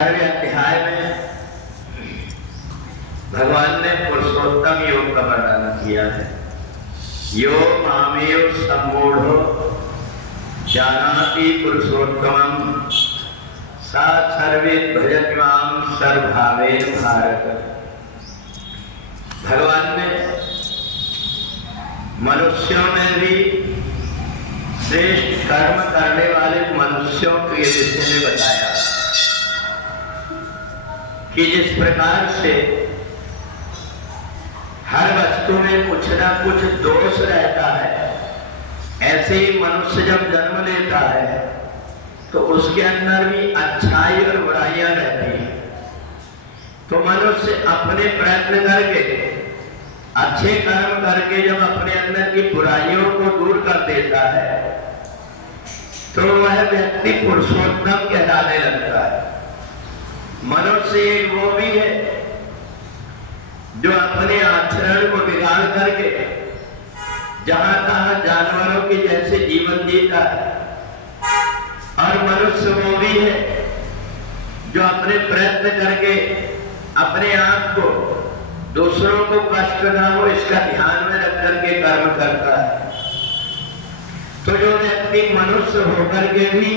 अध्याय में भगवान ने पुरुषोत्तम योग का वर्णन किया है। यो मामेव सम्मूढ़ो जानाति पुरुषोत्तमं सा सर्वेद भजति मां सर्वभावेन भारत। भगवान ने मनुष्यों में भी श्रेष्ठ कर्म करने वाले मनुष्यों के विषय में बताया कि जिस प्रकार से हर वस्तु में कुछ ना कुछ दोष रहता है, ऐसे ही मनुष्य जब जन्म लेता है तो उसके अंदर भी अच्छाई और बुराइयां रहती हैं। तो मनुष्य अपने प्रयत्न करके अच्छे कर्म करके जब अपने अंदर की बुराइयों को दूर कर देता है तो वह व्यक्ति पुरुषोत्तम कहलाने लगता है। मनुष्य एक वो भी है जो अपने आचरण को बिगाड़ करके जहां तहां जानवरों के जैसे जीवन जीता है, और मनुष्य वो भी है जो अपने प्रयत्न करके अपने आप को दूसरों को कष्ट ना हो इसका ध्यान में रख करके कर्म करता है। तो जो व्यक्ति मनुष्य होकर के भी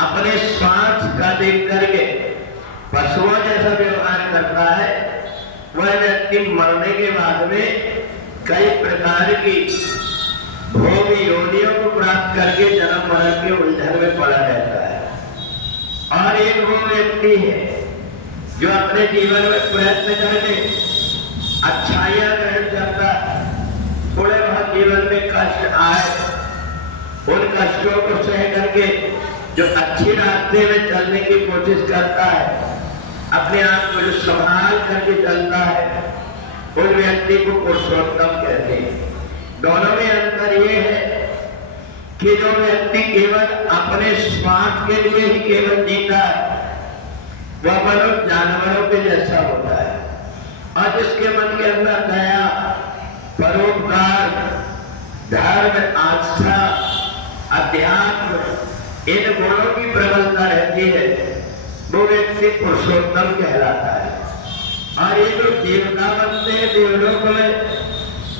अपने स्वार्थ का देख करके पशुओं जैसा व्यवहार करता है, वह व्यक्ति मरने के बाद में कई प्रकार की भोग योनियों को प्राप्त करके जन्म मरण के उलझन में पड़ा रहता है। और एक वो व्यक्ति है जो अपने जीवन में प्रयत्न करके अच्छाइयां ग्रहण करता है, थोड़े बहुत जीवन में कष्ट आए उन कष्टों को सह करके जो अच्छे रास्ते में चलने की कोशिश करता है, अपने आप को जो संभाल करके चलता है, उन व्यक्ति को पुरुषोत्तम कहते हैं। दोनों में अंतर ये है कि जो व्यक्ति केवल अपने स्वार्थ के लिए ही केवल जीता है वह मनुष्य जानवरों के जैसा होता है, और जिसके मन के अंदर दया, परोपकार, धर्म, आस्था, अध्यात्म इन गुणों की प्रबलता रहती है, वो व्यक्ति पुरुषोत्तम कहलाता है। और ये जो देवता बनते हैं देवलोक में,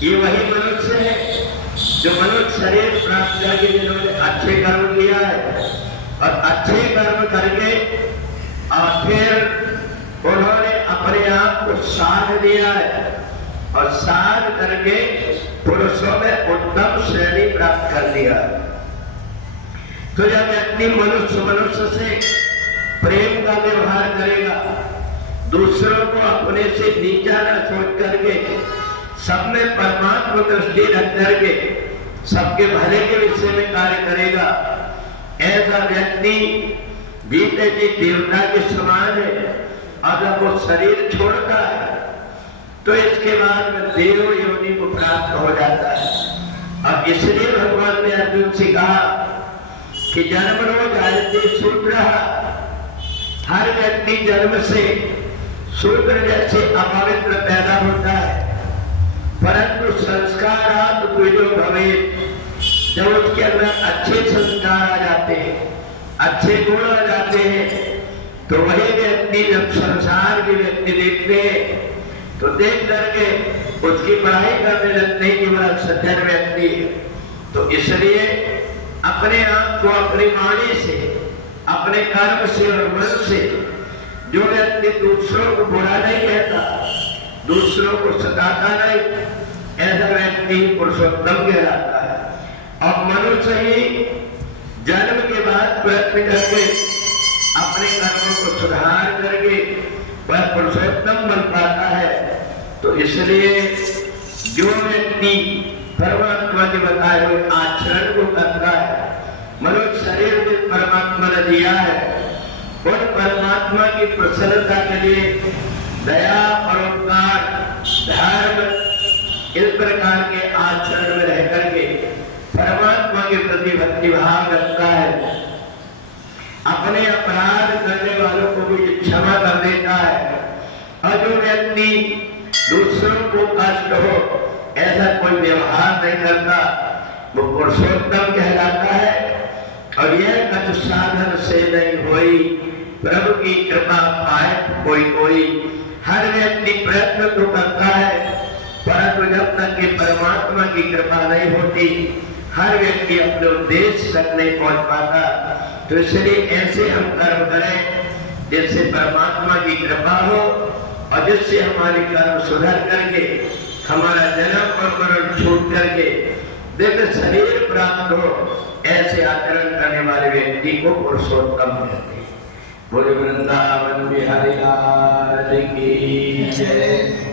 ये वही मनुष्य है जो मनुष्य शरीर प्राप्त करके जिन्होंने अच्छे कर्म किया है और अच्छे कर्म करके और फिर उन्होंने अपने आप को साध दिया है और साध करके पुरुषों में उत्तम श्रेणी प्राप्त कर लिया। तो जब व्यक्ति मनुष्य से प्रेम का व्यवहार करेगा, दूसरों को अपने से नीचा न सोच करके सब में परमात्मा दृष्टि रख करके सबके भले के विषय में कार्य करेगा, ऐसा व्यक्ति बीते जी देवता के समान है। और जब वो शरीर छोड़ता है तो इसके बाद में देव योनि को प्राप्त हो जाता है। और इसलिए भगवान ने अर्जुन से कहा कि जन्मनो जायते शूद्रः, हर व्यक्ति जन्म से शूद्र जैसे अपवित्र पैदा होता है, परंतु संस्कारात् द्विजो भवेत्, जब उसके अंदर अच्छे संस्कार आ जाते हैं, अच्छे गुण आ जाते हैं, तो वही व्यक्ति जब संसार के व्यक्ति देखते हैं तो देख करके उसकी पढ़ाई करने लगते हैं कि वह सज्जन व्यक्ति है। तो इसलिए अपने आप को अपनी वाणी से, अपने कर्म से और मन से जो व्यक्ति दूसरों को बुरा नहीं कहता, दूसरों को सताता नहीं, ऐसा व्यक्ति पुरुषोत्तम कहलाता है। और मनुष्य ही जन्म के बाद प्रयत्न करके अपने कर्मों को सुधार करके वह पुरुषोत्तम बन पाता है। तो इसलिए जो व्यक्ति परमात्मा के बताए हुए आचरण को करता है, मनुष्य शरीर में परमात्मा ने दिया है, उन परमात्मा की प्रसन्नता के लिए दया, परोपकार, धर्म इस प्रकार के आचरण में रह करके परमात्मा के प्रति भक्ति भाव रखता है, अपने अपराध करने वालों को भी क्षमा कर देता है। और जो व्यक्ति दूसरों को कष्ट हो ऐसा कोई व्यवहार नहीं करता, वो पुरुषोत्तम कहलाता है। और यह कछु साधन से नहीं होई प्रभु की कृपा पाए कोई कोई। हर व्यक्ति प्रयत्न तो करता है, परंतु जब तक कि परमात्मा की कृपा नहीं होती हर व्यक्ति अपने उद्देश्य तक नहीं पहुंच पाता। तो इसलिए ऐसे हम कर्म करें जिससे परमात्मा की कृपा हो और जिससे हमारे कर्म सुधर करके हमारा जन्म और मरण छूट करके दिव्य शरीर प्राप्त हो। ऐसे आचरण करने वाले व्यक्ति को पुरुषोत्तम कहते हैं। बोले वृंदावन बिहारी लाल की जय।